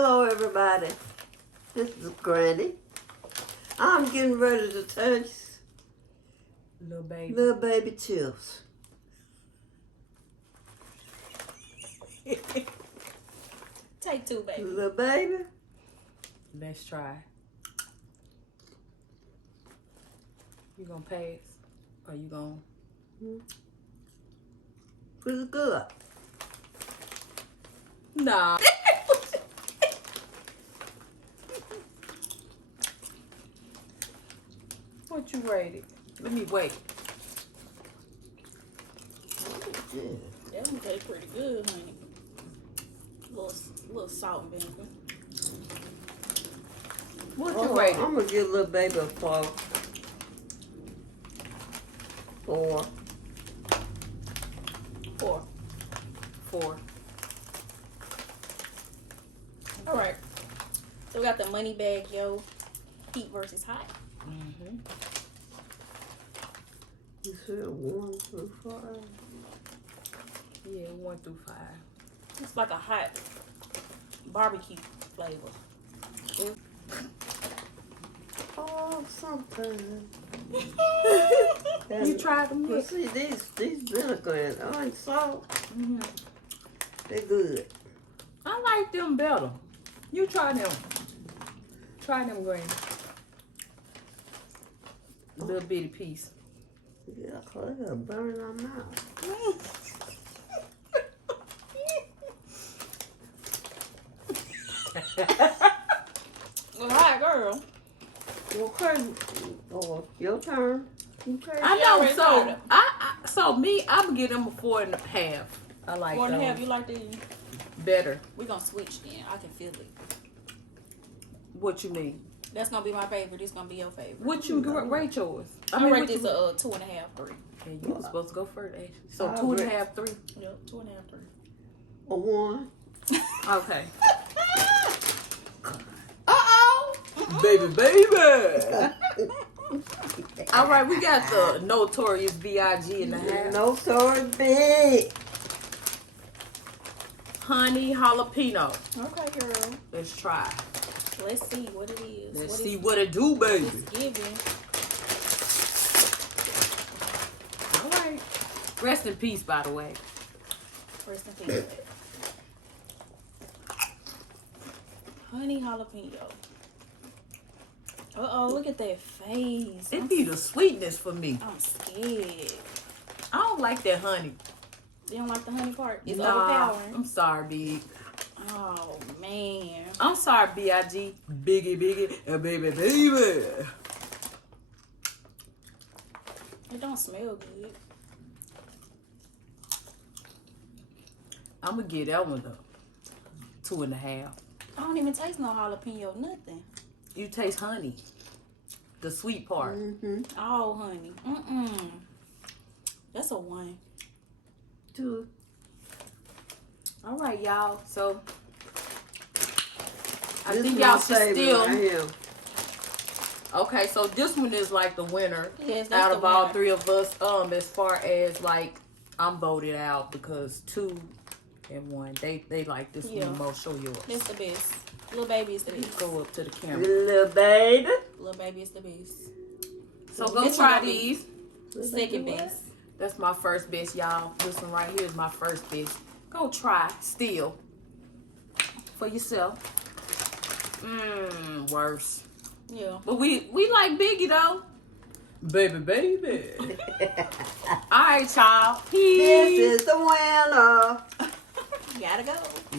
Hello, everybody. This is Granny. I'm getting ready to taste little baby chips. Take two, baby. Little baby. Let's try. You gonna pass? Or you gonna? Pretty good. Nah. What you rated? Let me wait. Yeah. That one tastes pretty good, honey. Little salt and vinegar. What you rated? I'm gonna give little baby a 4. 4. 4. 4. All right. So we got the Money Bag Yo heat versus hot. Mm-hmm. You said 1 through 5. Yeah, 1 through 5. It's like a hot barbecue flavor. Oh, something. You tried them Well, yet? see, these vinegar and orange salt, Mm-hmm. they're good. I like them better. You try them. Try them, Granny. A little bitty piece. Yeah, cause it'll burn our mouth. Well, hot girl. Okay, oh, your turn. Okay. I She know. already So tried it. so me, I'm gonna give them a 4.5. I like 4.5. those You like these? better. We gonna switch then. I can feel it. What you mean? That's gonna be my favorite. This gonna be your favorite. What you rate yours? I rate what this you- a 2.5, 3. Yeah, you were supposed to go first, actually. So I 2.5, 3. Yep, 2.5, 3. A 1. Okay. Uh-oh! Baby. All right, we got the Notorious B.I.G. in the house. No sorry, big. Honey jalapeno. Okay, girl. Let's try. Let's see what it is. Let's what see it's- what it do, baby. It's giving. All right. Rest in peace, by the way. Rest in peace. Honey jalapeno. Uh-oh, look at that face. It be the sweetness for me. I'm scared. I don't like that honey. You don't like the honey part? It's Nah, overpowering. I'm sorry, big. Oh, man. I'm sorry, B.I.G. Biggie, and baby. It don't smell good. I'm gonna give that one a 2.5. I don't even taste no jalapeno, nothing. You taste honey, the sweet part. Mm-hmm. Oh, honey. Mm-mm. That's a 1. 2. All right, y'all. So I This think is y'all my should favorite still. right here. Okay, so this one is like the winner Yes, that's out the of all winner. 3 of us. As far as like I'm voted out because 2 and 1 they like this Yeah. one the most. Show yours. That's the best. Little baby is the best. Go up to the camera. Little baby. Little baby is the best. So go This try one gonna be- these. Second best. That's my first best, y'all. This one right here is my first best. Go try still for yourself. Worse. Yeah. But we like Biggie though. Baby. All right, y'all. Peace. This is the winner. Gotta go. The